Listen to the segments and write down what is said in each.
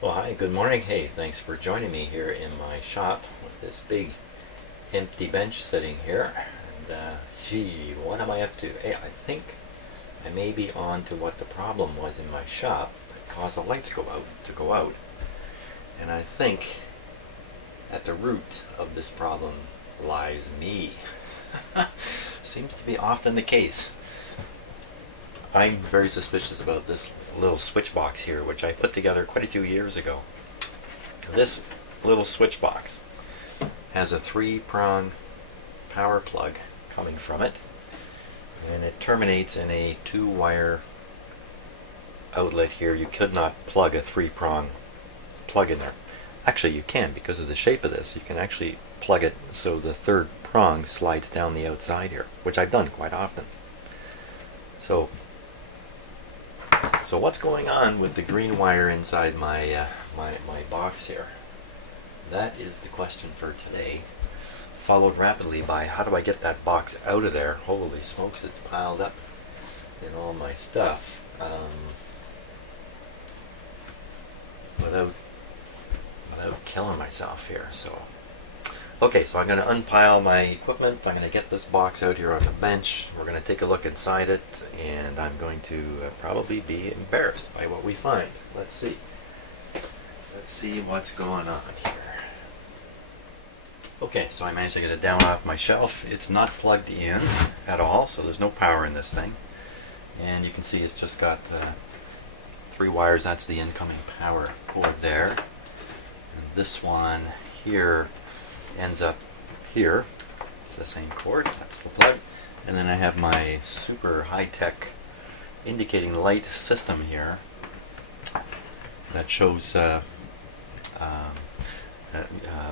Well, hi, good morning. Hey, thanks for joining me here in my shop with this big empty bench sitting here. And, gee, what am I up to? Hey, I think I may be on to what the problem was in my shop that caused the lights to go out. And I think at the root of this problem lies me. Seems to be often the case. I'm very suspicious about this little switch box here, which I put together quite a few years ago. This little switch box has a 3-prong power plug coming from it, and it terminates in a 2-wire outlet here. You could not plug a 3-prong plug in there. Actually, you can, because of the shape of this. You can actually plug it so the 3rd prong slides down the outside here, which I've done quite often. So what's going on with the green wire inside my my box here? That is the question for today, followed rapidly by how do I get that box out of there? Holy smokes, it's piled up in all my stuff without killing myself here. So okay, so I'm going to unpile my equipment. I'm going to get this box out here on the bench. We're going to take a look inside it, and I'm going to probably be embarrassed by what we find. Let's see. Let's see what's going on here. Okay, so I managed to get it down off my shelf. It's not plugged in at all, so there's no power in this thing. And you can see it's just got 3 wires. That's the incoming power cord there. And this one here ends up here. It's the same cord, that's the plug. And then I have my super high-tech indicating light system here that shows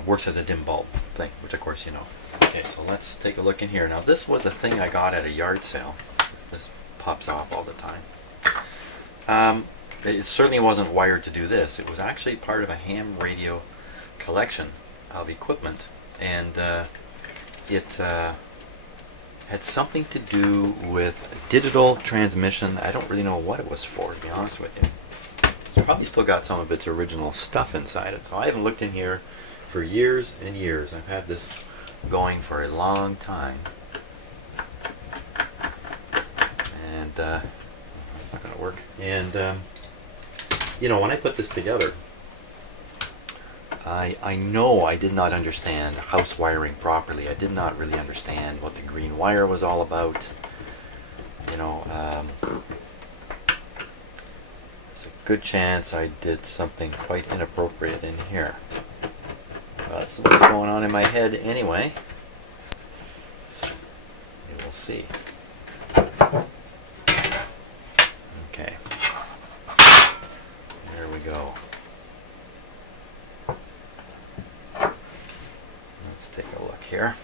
works as a dim bulb thing, which of course you know. Okay, so let's take a look in here. Now this was a thing I got at a yard sale. This pops off all the time. It certainly wasn't wired to do this. It was actually part of a ham radio collection of equipment, and it had something to do with digital transmission. I don't really know what it was for, to be honest with you. It's probably still got some of its original stuff inside it, so I haven't looked in here for years and years. I've had this going for a long time, and it's not going to work. And you know, when I put this together, I know I did not understand house wiring properly. I did not really understand what the green wire was all about. You know, there's a good chance I did something quite inappropriate in here. That's what's going on in my head anyway. We will see. Okay. There we go. Let's take a look here.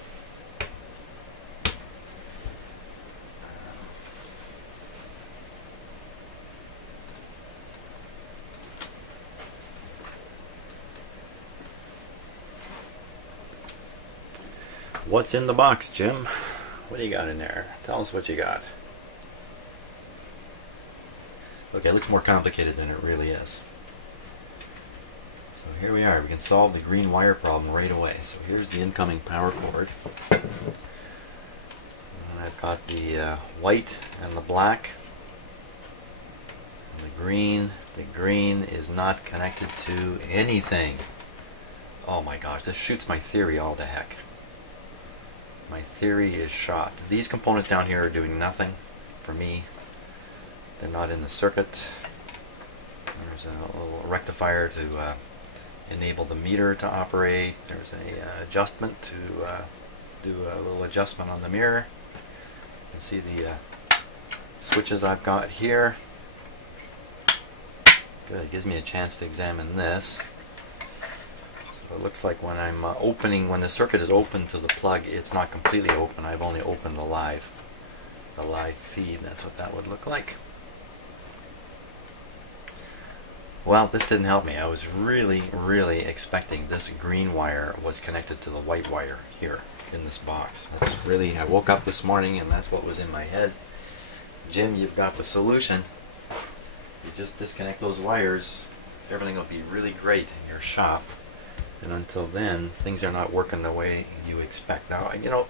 What's in the box, Jim? What do you got in there? Tell us what you got. Okay, it looks more complicated than it really is. So here we are. We can solve the green wire problem right away. So here's the incoming power cord. And I've got the white and the black. And the green is not connected to anything. Oh my gosh, this shoots my theory all to heck. My theory is shot. These components down here are doing nothing for me. They're not in the circuit. There's a little rectifier to enable the meter to operate. There's a adjustment to do a little adjustment on the mirror. You can see the switches I've got here. Good, it gives me a chance to examine this. So it looks like when I'm when the circuit is open to the plug, it's not completely open. I've only opened the live feed. That's what that would look like. Well, this didn't help me. I was really expecting this green wire was connected to the white wire here in this box. That's really, I woke up this morning and that's what was in my head. Jim, you've got the solution. You just disconnect those wires, everything will be really great in your shop. And until then, things are not working the way you expect. Now, you know,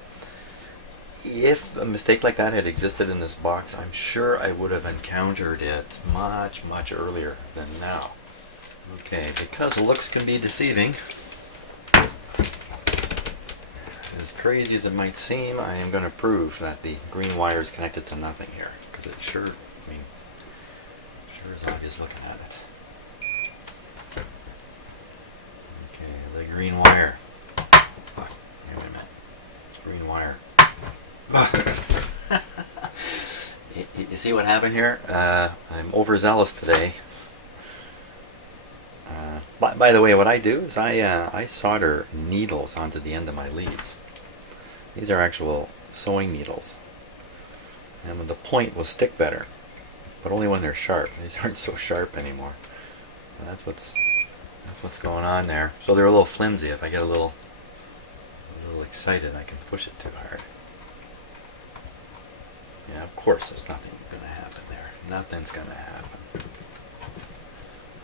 if a mistake like that had existed in this box, I'm sure I would have encountered it much, much earlier than now. Okay, because looks can be deceiving, as crazy as it might seem, I am going to prove that the green wire is connected to nothing here, because it sure, I mean, sure is obvious looking at it. Okay, the green wire. Oh, wait a minute. Green wire. You see what happened here? I'm overzealous today. By the way, what I do is I solder needles onto the end of my leads. These are actual sewing needles, and the point will stick better, but only when they're sharp. These aren't so sharp anymore. And that's what's going on there. So they're a little flimsy. If I get a little excited, I can push it too hard. Yeah, of course, there's nothing going to happen there. Nothing's going to happen.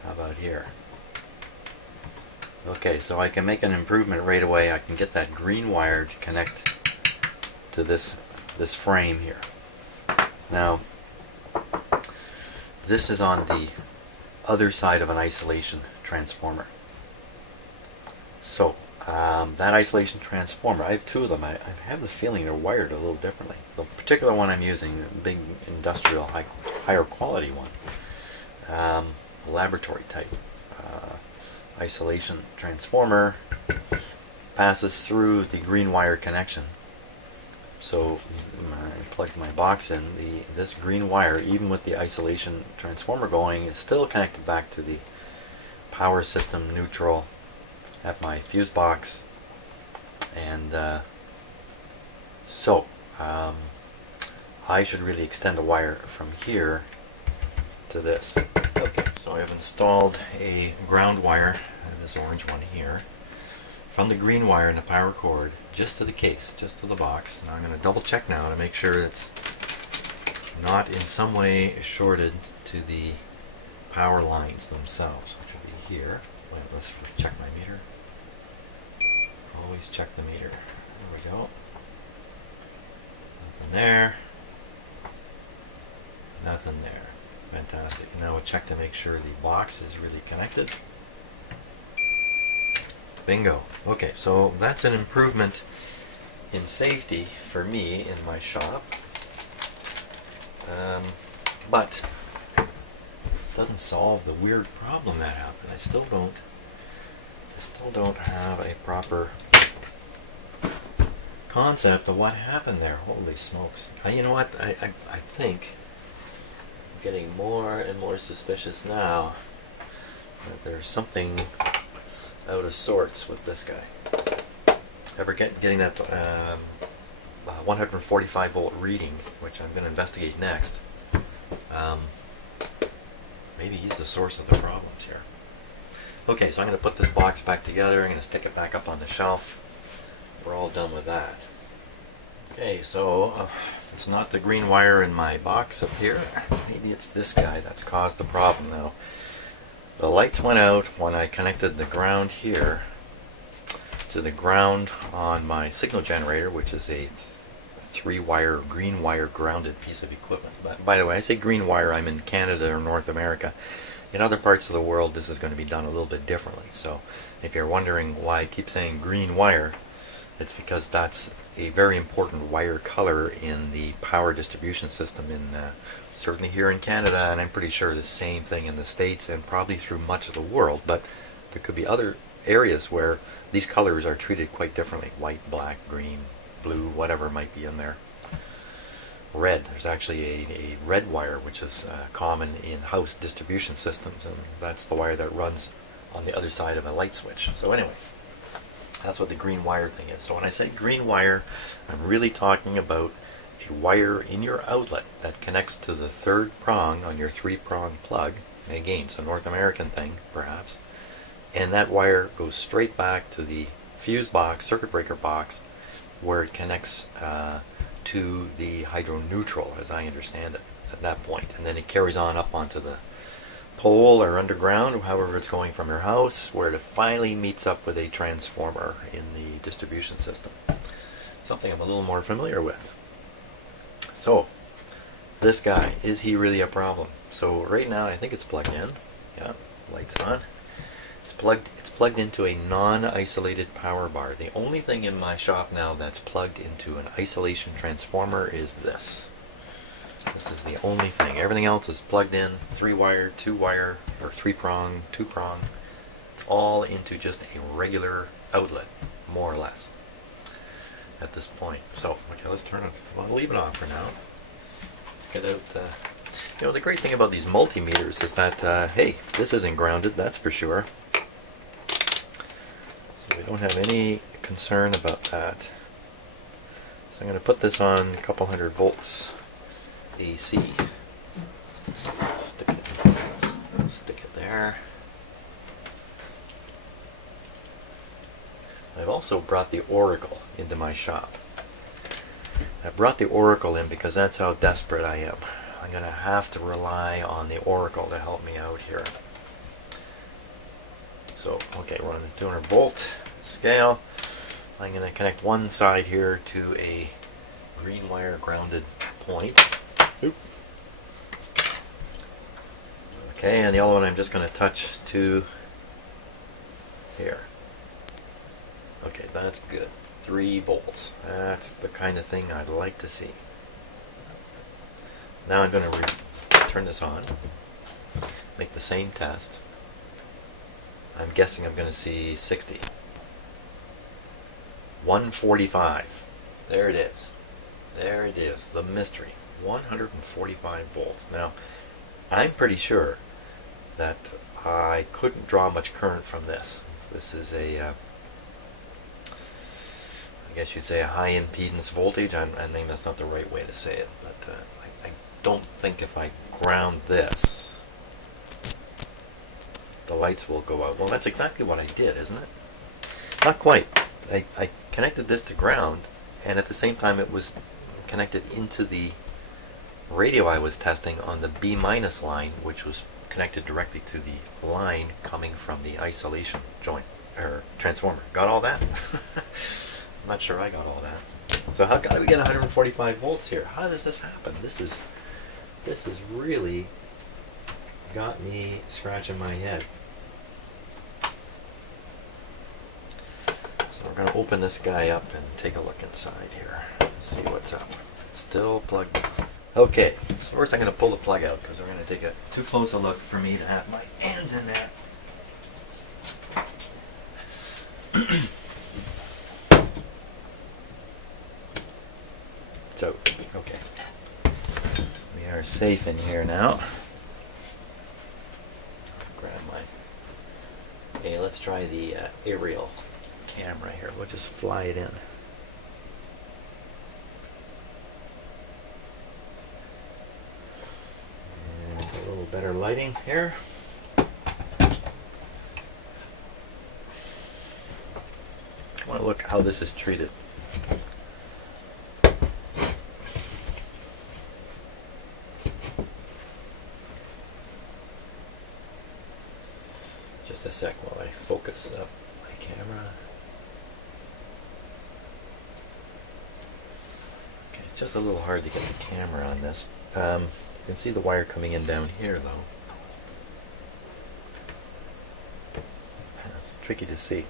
How about here? Okay, so I can make an improvement right away. I can get that green wire to connect to this frame here. Now, this is on the other side of an isolation transformer. So, that isolation transformer, I have two of them. I have the feeling they're wired a little differently. The particular one I'm using, the big industrial, higher quality one, laboratory type isolation transformer, passes through the green wire connection. So I plugged my box in. This green wire, even with the isolation transformer going, is still connected back to the power system neutral at my fuse box. And so I should really extend a wire from here to this. Okay, so I've installed a ground wire, this orange one here, from the green wire in the power cord just to the case, just to the box. Now I'm going to double check now to make sure it's not in some way shorted to the power lines themselves, which will be here. Wait, let's check my meter. Always check the meter. There we go. Nothing there. Nothing there. Fantastic. Now we'll check to make sure the box is really connected. Bingo. Okay, so that's an improvement in safety for me in my shop. But it doesn't solve the weird problem that happened. I still don't have a proper concept of what happened there. Holy smokes. You know what? I think I'm getting more and more suspicious now that there's something out of sorts with this guy. Ever getting that 145 volt reading, which I'm going to investigate next. Maybe he's the source of the problems here. Okay, so I'm going to put this box back together. I'm going to stick it back up on the shelf. We're all done with that. Okay, so it's not the green wire in my box up here. Maybe it's this guy that's caused the problem now. The lights went out when I connected the ground here to the ground on my signal generator, which is a 3-wire green wire grounded piece of equipment. But by the way, I say green wire, I'm in Canada or North America. In other parts of the world, this is going to be done a little bit differently. So if you're wondering why I keep saying green wire, it's because that's a very important wire color in the power distribution system certainly here in Canada, and I'm pretty sure the same thing in the States and probably through much of the world. But there could be other areas where these colors are treated quite differently. White, black, green, blue, whatever might be in there. Red. There's actually a red wire which is common in house distribution systems, and that's the wire that runs on the other side of a light switch. So anyway, that's what the green wire thing is. So when I say green wire, I'm really talking about a wire in your outlet that connects to the third prong on your 3-prong plug. Again, it's a North American thing, perhaps. And that wire goes straight back to the fuse box, circuit breaker box, where it connects to the hydro neutral, as I understand it, at that point. And then it carries on up onto the pole or underground, however it's going from your house, where it finally meets up with a transformer in the distribution system. Something I'm a little more familiar with. So, this guy, is he really a problem? So right now I think it's plugged in. Yeah, lights on. It's plugged into a non-isolated power bar. The only thing in my shop now that's plugged into an isolation transformer is this. This is the only thing. Everything else is plugged in, 3-wire, 2-wire, or 3-prong, 2-prong. It's all into just a regular outlet, more or less, at this point. So, okay, let's turn it. I'll leave it on for now. Let's get out. You know, the great thing about these multimeters is that, hey, this isn't grounded, that's for sure. So we don't have any concern about that. So I'm going to put this on a couple hundred volts AC. Stick it there. I've also brought the Oracle into my shop. I brought the Oracle in because that's how desperate I am. I'm going to have to rely on the Oracle to help me out here. So, okay, we're on the 200 volt scale. I'm going to connect one side here to a green wire grounded point. Oop. Okay, and the other one I'm just going to touch to here. Okay, that's good. 3 volts. That's the kind of thing I'd like to see. Now I'm going to turn this on, make the same test. I'm guessing I'm going to see 60. 145. There it is. There it is. The mystery. 145 volts. Now, I'm pretty sure that I couldn't draw much current from this. This is a, I guess you'd say a high impedance voltage. I think that's not the right way to say it, but I don't think if I ground this, the lights will go out. Well, that's exactly what I did, isn't it? Not quite. I connected this to ground, and at the same time it was connected into the radio I was testing on the B- line, which was connected directly to the line coming from the isolation joint or transformer. Got all that? I'm not sure I got all that. So how do we get 145 volts here? How does this happen? This is really got me scratching my head. So we're going to open this guy up and take a look inside here. See what's up. It's still plugged in. Okay, so first I'm going to pull the plug out because we're going to take a too close a look for me to have my hands in there. So, okay. We are safe in here now. Grab my... Okay, let's try the aerial camera here. We'll just fly it in. And a little better lighting here. I want to look how this is treated. Just a sec while I focus up my camera. Okay, it's just a little hard to get the camera on this. You can see the wire coming in down here though. It's tricky to see.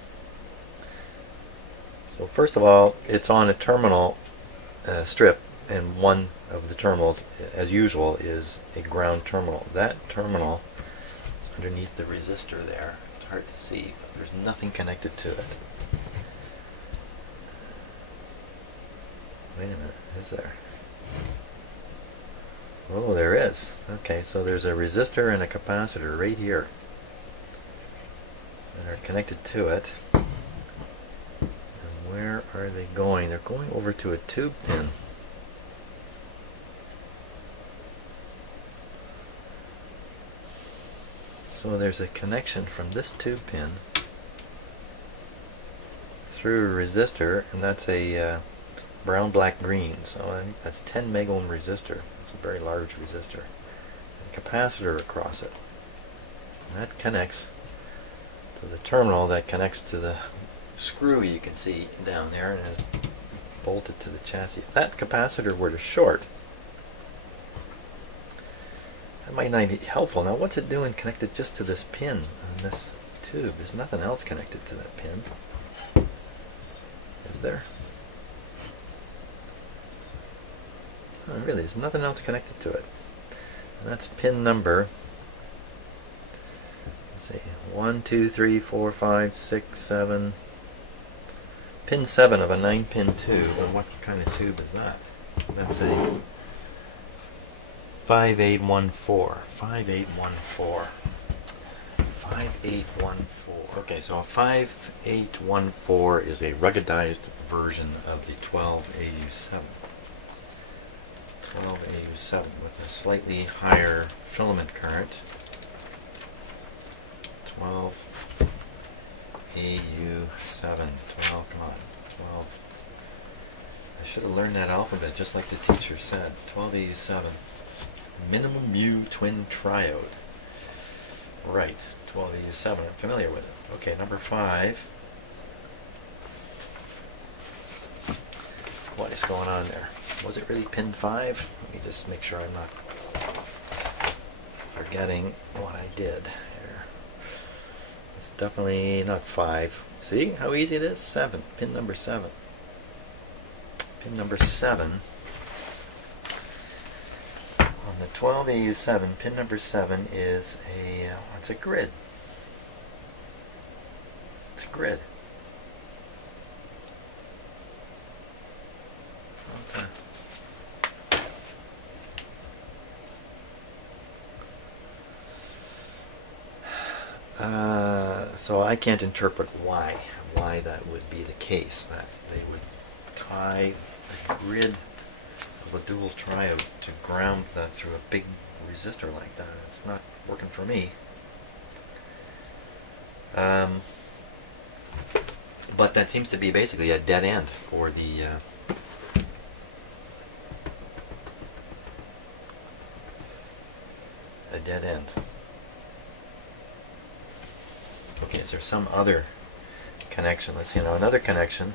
So first of all, it's on a terminal strip, and one of the terminals, as usual, is a ground terminal. That terminal is underneath the resistor there. It's hard to see, but there's nothing connected to it. Wait a minute, is there? Oh, there is. Okay, so there's a resistor and a capacitor right here that are connected to it. And where are they going? They're going over to a tube pin. So there's a connection from this tube pin through a resistor, and that's a brown, black, green. So I think that's 10 megohm resistor. It's a very large resistor. And a capacitor across it. That connects to the terminal that connects to the screw you can see down there and is bolted to the chassis. If that capacitor were to short, that might not be helpful. Now what's it doing connected just to this pin on this tube? There's nothing else connected to that pin. Is there? Oh, really, there's nothing else connected to it. And that's pin number, let's see, 1, 2, 3, 4, 5, 6, 7. Pin 7 of a 9-pin tube. And what kind of tube is that? That's a 5814. 5814. 5814. Okay, so a 5814 is a ruggedized version of the 12AU7. 12AU7 with a slightly higher filament current. 12AU7. 12, come on. 12. I should have learned that alphabet just like the teacher said. 12AU7. Minimum mu twin triode. Right. 12AU7. I'm familiar with it. Okay, number 5. What is going on there? Was it really pin 5? Let me just make sure I'm not forgetting what I did here. It's definitely not 5. See how easy it is? 7. Pin number 7. Pin number 7. On the 12AU7, pin number 7 is a, it's a grid. It's a grid. Okay. So I can't interpret why that would be the case, that they would tie a grid of a dual triode to ground that through a big resistor like that. It's not working for me. But that seems to be basically a dead end for the a dead end. Okay, is there some other connection? Let's see now, another connection.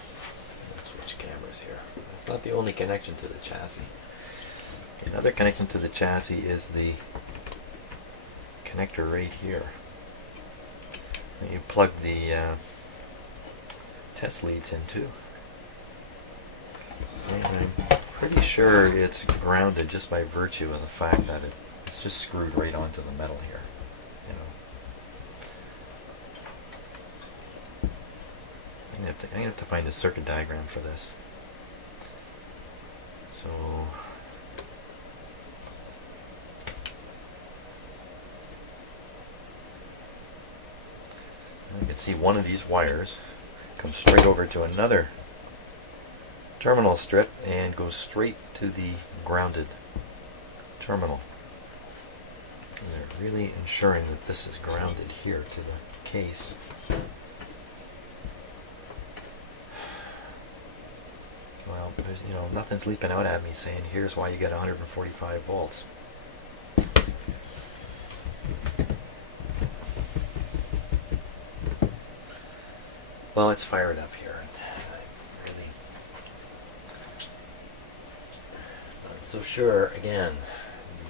Let's switch cameras here. That's not the only connection to the chassis. Another connection to the chassis is the connector right here. That you plug the test leads into. And I'm pretty sure it's grounded just by virtue of the fact that it's just screwed right onto the metal here. You know. I'm gonna have to find a circuit diagram for this. So you can see one of these wires comes straight over to another terminal strip and goes straight to the grounded terminal. And they're really ensuring that this is grounded here to the case. Well, you know, nothing's leaping out at me saying here's why you get 145 volts. Well, let's fire it up here. I'm really not so sure. Again,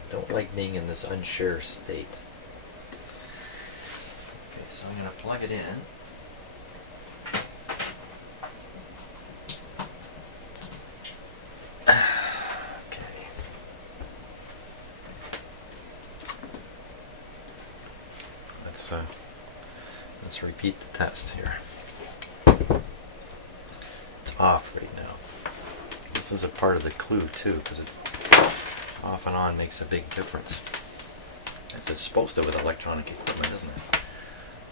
don't like being in this unsure state. Okay, so I'm going to plug it in. Okay. Let's repeat the test here. It's off right now. This is a part of the clue too, because it's off and on makes a big difference. As it's supposed to with electronic equipment, isn't it?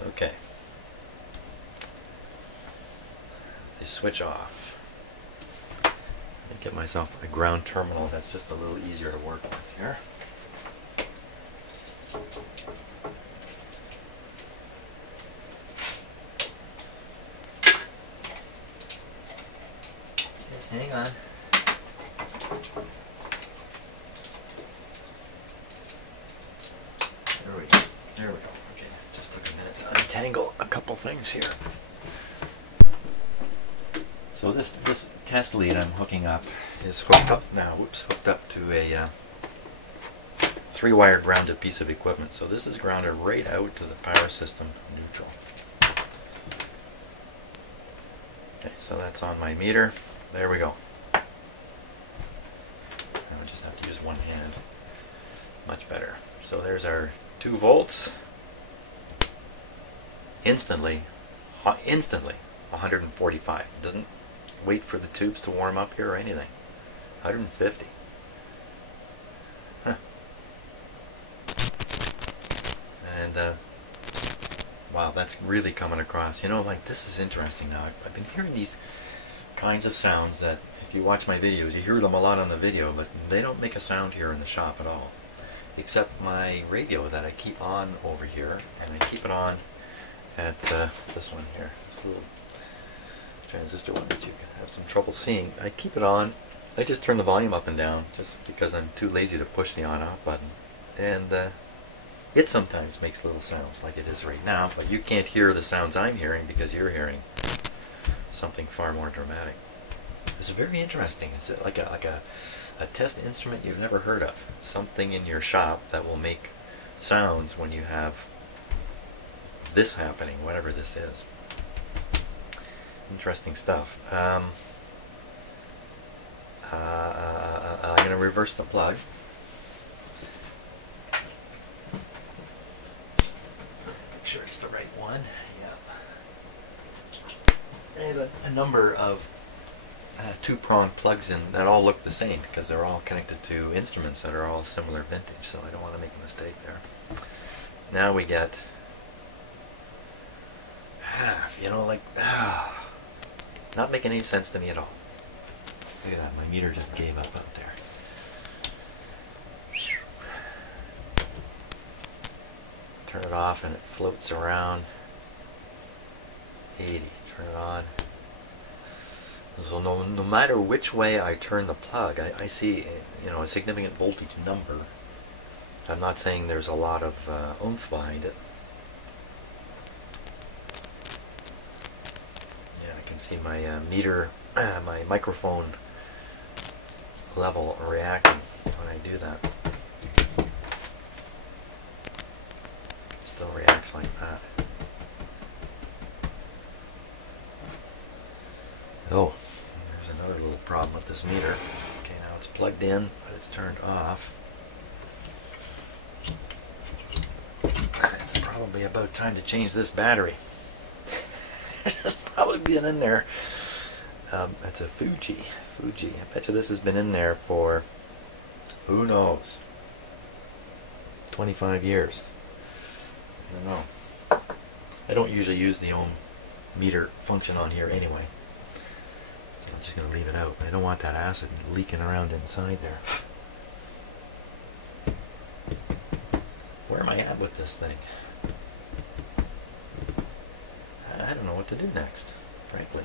Okay. The switch off. I'll get myself a ground terminal that's just a little easier to work with here. Hang on. There we go. There we go. Okay. untangle a couple things here. So this test lead I'm hooking up is hooked up now. Whoops, hooked up to a 3-wire grounded piece of equipment. So this is grounded right out to the power system neutral. Okay, so that's on my meter. There we go. Now I just have to use one hand. Much better. So there's our 2 volts. Instantly 145. It doesn't wait for the tubes to warm up here or anything. 150. Huh. And wow, that's really coming across. You know, like, this is interesting now. I've been hearing these kinds of sounds that, if you watch my videos, you hear them a lot on the video, but they don't make a sound here in the shop at all. Except my radio that I keep on over here, and I keep it on at this one here, this little transistor one that you have some trouble seeing. I keep it on. I just turn the volume up and down just because I'm too lazy to push the on-off button, and it sometimes makes little sounds like it is right now, but you can't hear the sounds I'm hearing because you're hearing something far more dramatic. It's very interesting. It's like a test instrument you've never heard of. Something in your shop that will make sounds when you have this happening, whatever this is. Interesting stuff. I'm going to reverse the plug. Make sure it's the right one. Yeah. I have a number of 2-prong plugs in that all look the same because they're all connected to instruments that are all similar vintage, so I don't want to make a mistake there. Now we get half, you know, like, not making any sense to me at all. Look at that, my meter just gave up out there. Turn it off and it floats around 80. Turn it on. So no matter which way I turn the plug, I see, you know, a significant voltage number. I'm not saying there's a lot of oomph behind it. Yeah, I can see my meter, my microphone level reacting when I do that. It still reacts like that. Oh, there's another little problem with this meter. Okay, now it's plugged in, but it's turned off. It's probably about time to change this battery. It's probably been in there. It's a Fuji. I bet you this has been in there for, who knows, 25 years. I don't know. I don't usually use the ohm meter function on here anyway. So I'm just going to leave it out. I don't want that acid leaking around inside there. Where am I at with this thing? I don't know what to do next, frankly.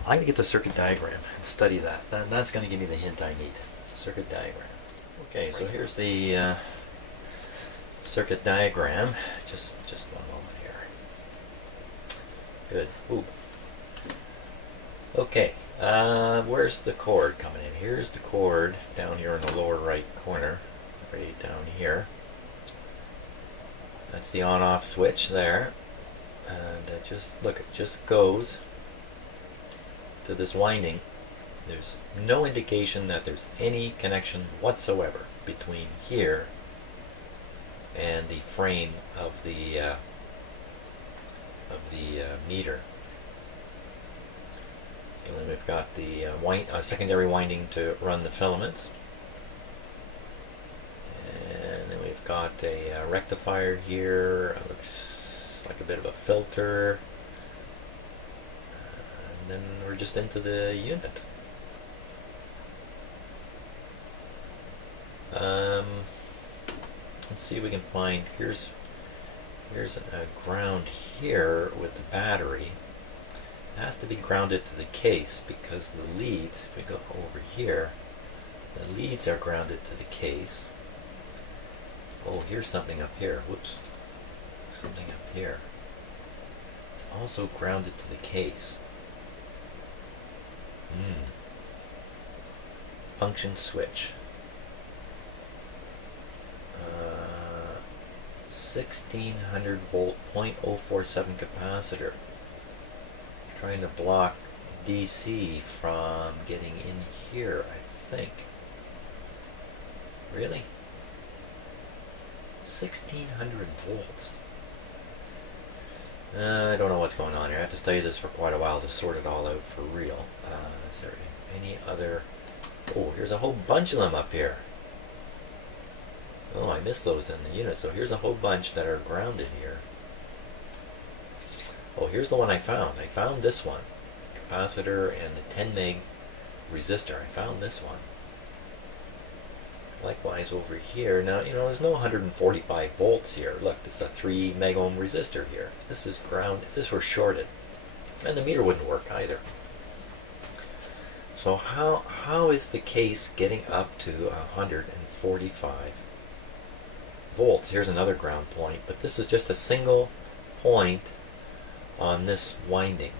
I'm going to get the circuit diagram and study that. That's going to give me the hint I need. Circuit diagram. Okay, so here's the circuit diagram. Just one moment here. Good. Ooh. Okay, where's the cord coming in? Here's the cord down here in the lower right corner, right down here. That's the on-off switch there, and just look, it just goes to this winding. There's no indication that there's any connection whatsoever between here and the frame of the meter. And then we've got the secondary winding to run the filaments, and then we've got a rectifier here. Looks like a bit of a filter, and then we're just into the unit. Let's see if we can find, here's a ground here with the battery. It has to be grounded to the case because the leads, if we go over here, the leads are grounded to the case. Oh, here's something up here. Whoops. Something up here. It's also grounded to the case. Function switch. 1600 volt 0.047 capacitor. Trying to block DC from getting in here, I think. Really? 1600 volts. I don't know what's going on here. I have to study this for quite a while to sort it all out for real. Is there any other... Oh, here's a whole bunch of them up here. Oh, I missed those in the unit. So here's a whole bunch that are grounded here. Oh, here's the one I found. I found this one. Capacitor and the 10 meg resistor. I found this one. Likewise over here. Now, you know, there's no 145 volts here. Look, this is a 3 meg ohm resistor here. This is ground. If this were shorted, and the meter wouldn't work either. So how is the case getting up to 145 volts? Here's another ground point, but this is just a single point on this winding.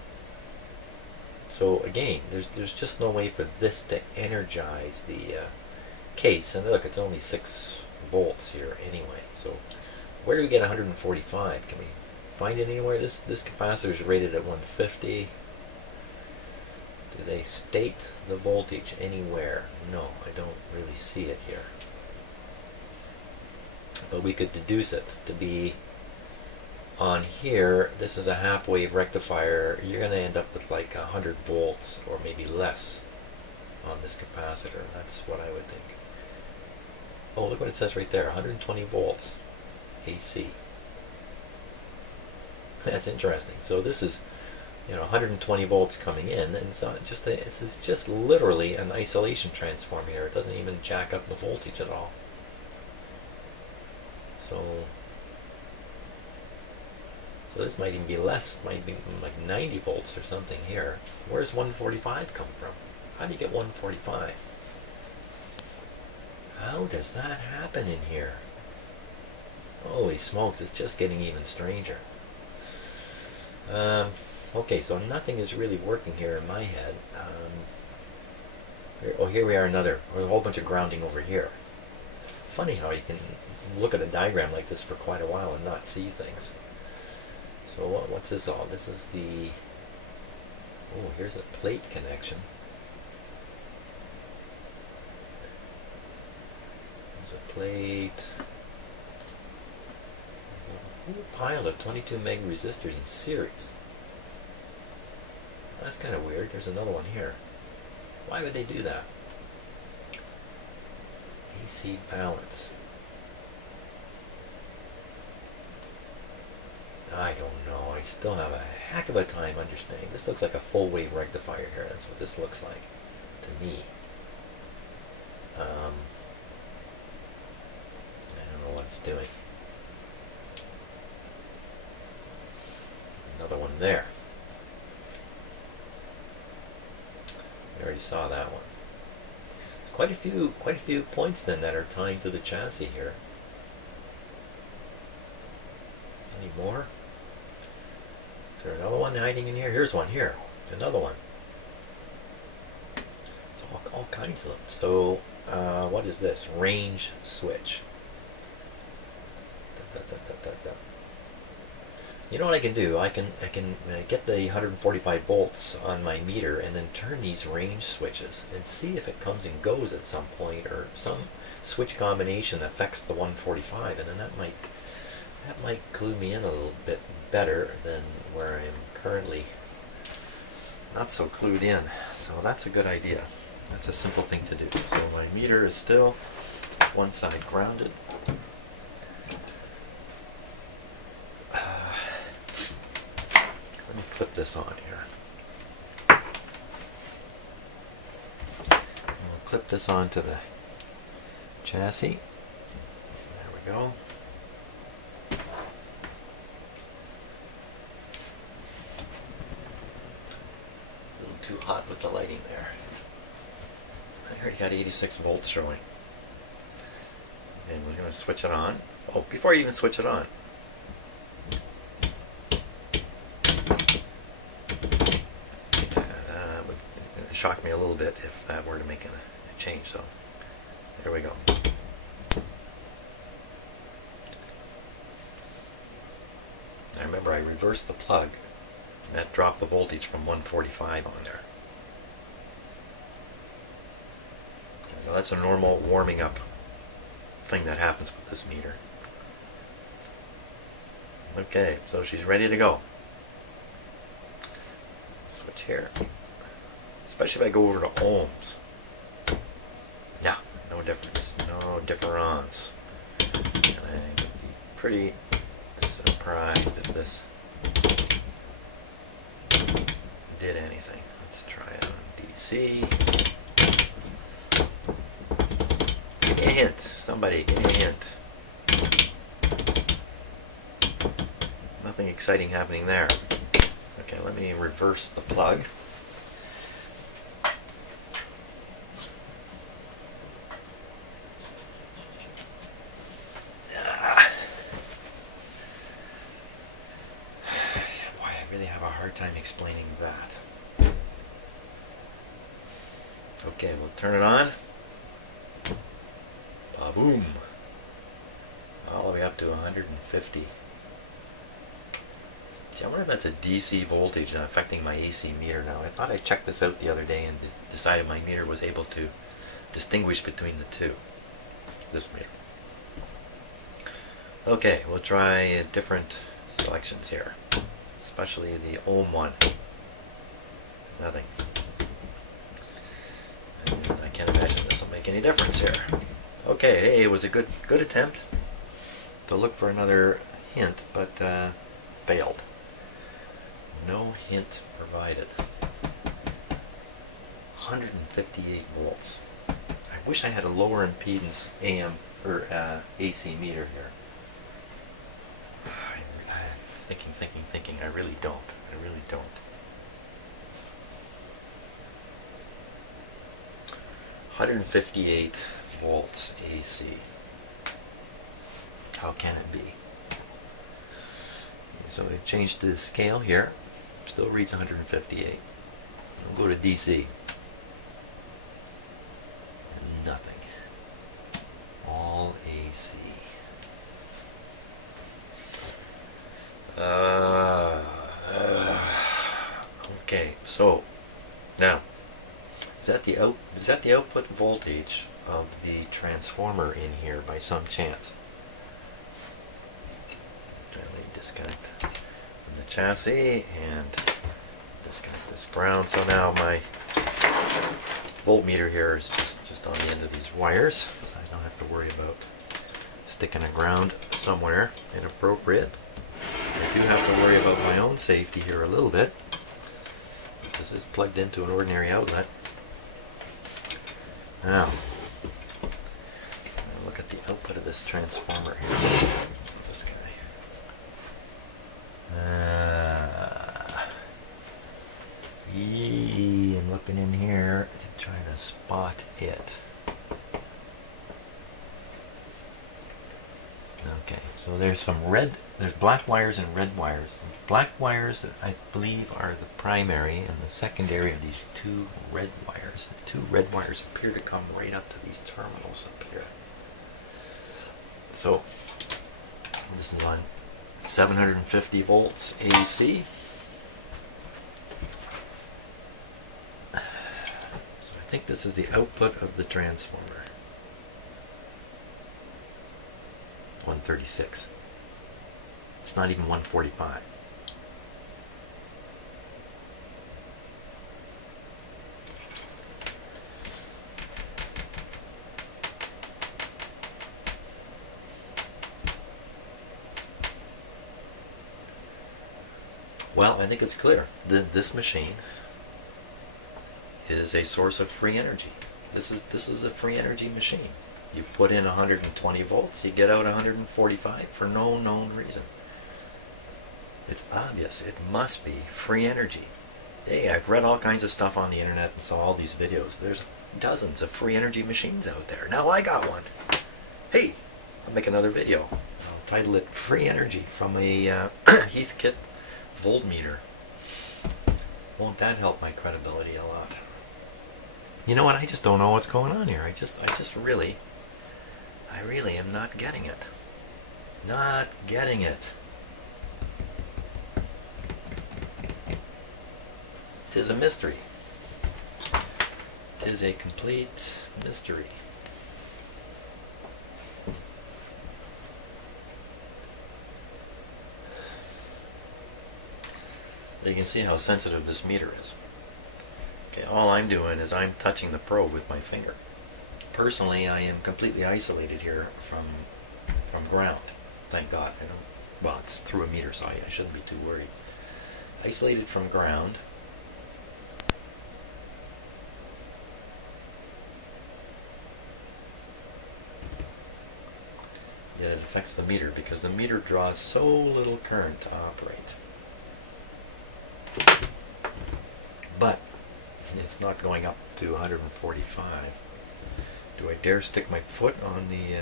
So again, there's just no way for this to energize the case. And look, it's only 6 volts here anyway. So where do we get 145? Can we find it anywhere? This capacitor is rated at 150. Do they state the voltage anywhere? No, I don't really see it here. But we could deduce it to be on here. This is a half wave rectifier. You're going to end up with like 100 volts or maybe less on this capacitor. That's what I would think. Oh, look what it says right there, 120 volts AC. That's interesting. So this is, you know, 120 volts coming in, and so this is just literally an isolation transformer here. It doesn't even jack up the voltage at all. So this might even be less, might be like 90 volts or something here. Where's 145 come from? How do you get 145? How does that happen in here? Holy smokes, it's just getting even stranger. Okay, so nothing is really working here in my head. Here we are, a whole bunch of grounding over here. Funny how you can look at a diagram like this for quite a while and not see things. So what's this all? This is the... Oh, here's a plate connection. There's a plate. There's a whole pile of 22 meg resistors in series. That's kind of weird. There's another one here. Why would they do that? AC balance. I don't know. I still have a heck of a time understanding. This looks like a full wave rectifier here. That's what this looks like to me. I don't know what it's doing. Another one there. We already saw that one. Quite a few points then that are tying to the chassis here. Any more? Is there another one hiding in here? Here's one here. Another one. All kinds of them. So what is this? Range switch. You know what I can do? I can get the 145 volts on my meter and then turn these range switches and see if it comes and goes at some point, or some switch combination affects the 145, and then that might clue me in a little bit better than where I am currently not so clued in. So that's a good idea. That's a simple thing to do. So my meter is still one side grounded. Let me clip this on here. We'll clip this onto the chassis. There we go. A little too hot with the lighting there. I already got 86 volts showing. And we're going to switch it on. Oh, before you even switch it on. It would shock me a little bit if that were to make a change, so there we go. I remember I reversed the plug, and that dropped the voltage from 145 on there. Now that's a normal warming up thing that happens with this meter. Okay, so she's ready to go. Switch here. Especially if I go over to ohms. Yeah, no difference. No difference. And I would be pretty surprised if this did anything. Let's try it on DC. Give me a hint. Somebody, give me a hint. Nothing exciting happening there. Okay, let me reverse the plug. Boy, I really have a hard time explaining that. Okay, we'll turn it on. Ba-boom! All the way up to 150. I wonder if that's a DC voltage and affecting my AC meter now. I thought I checked this out the other day and decided my meter was able to distinguish between the two. This meter. Okay, we'll try different selections here. Especially the ohm one. Nothing. And I can't imagine this will make any difference here. Okay, hey, it was a good attempt to look for another hint, but failed. No hint provided. 158 volts. I wish I had a lower impedance AM or AC meter here. I'm thinking. I really don't. I really don't. 158 volts AC. How can it be? So they've changed the scale here. Still reads 158. We'll go to DC. And nothing. All AC. Okay, so now is that the output voltage of the transformer in here by some chance? Let me disconnect from the chassis and disconnect this ground. So now my voltmeter here is just on the end of these wires. So I don't have to worry about sticking a ground somewhere inappropriate. I do have to worry about my own safety here a little bit. This is plugged into an ordinary outlet. Now, look at the output of this transformer here. This guy. I'm looking in here to try to spot it. Okay, so there's black wires and red wires. The black wires, I believe, are the primary, and the secondary are these two red wires. The two red wires appear to come right up to these terminals up here. So, this is on 750 volts AC. So I think this is the output of the transformer. 136. It's not even 145. Well, I think it's clear. This machine is a source of free energy. This is a free energy machine. You put in 120 volts, you get out 145 for no known reason. It's obvious. It must be free energy. Hey, I've read all kinds of stuff on the internet and saw all these videos. There's dozens of free energy machines out there. Now I got one. Hey, I'll make another video. title it Free Energy from a Heathkit voltmeter. Won't that help my credibility a lot? You know what? I just don't know what's going on here. I really am not getting it. Not getting it. Tis a mystery. Tis a complete mystery. You can see how sensitive this meter is. Okay, all I'm doing is I'm touching the probe with my finger. Personally, I am completely isolated here from ground. Thank God. Well, it's through a meter, so I shouldn't be too worried. Isolated from ground. Yet it affects the meter because the meter draws so little current to operate. But it's not going up to 145. Do I dare stick my foot on the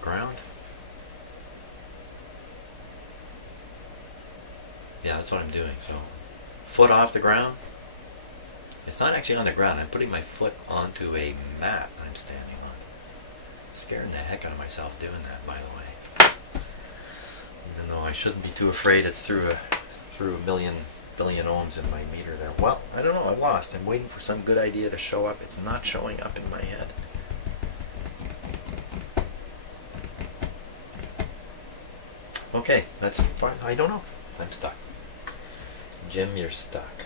ground? Yeah, that's what I'm doing. So, foot off the ground. It's not actually on the ground. I'm putting my foot onto a mat I'm standing on. Scaring the heck out of myself doing that, by the way. Even though I shouldn't be too afraid, it's through a billion ohms in my meter there. Well, I don't know. I'm lost. I'm waiting for some good idea to show up. It's not showing up in my head. Okay, that's fine. I don't know. I'm stuck. Jim, you're stuck.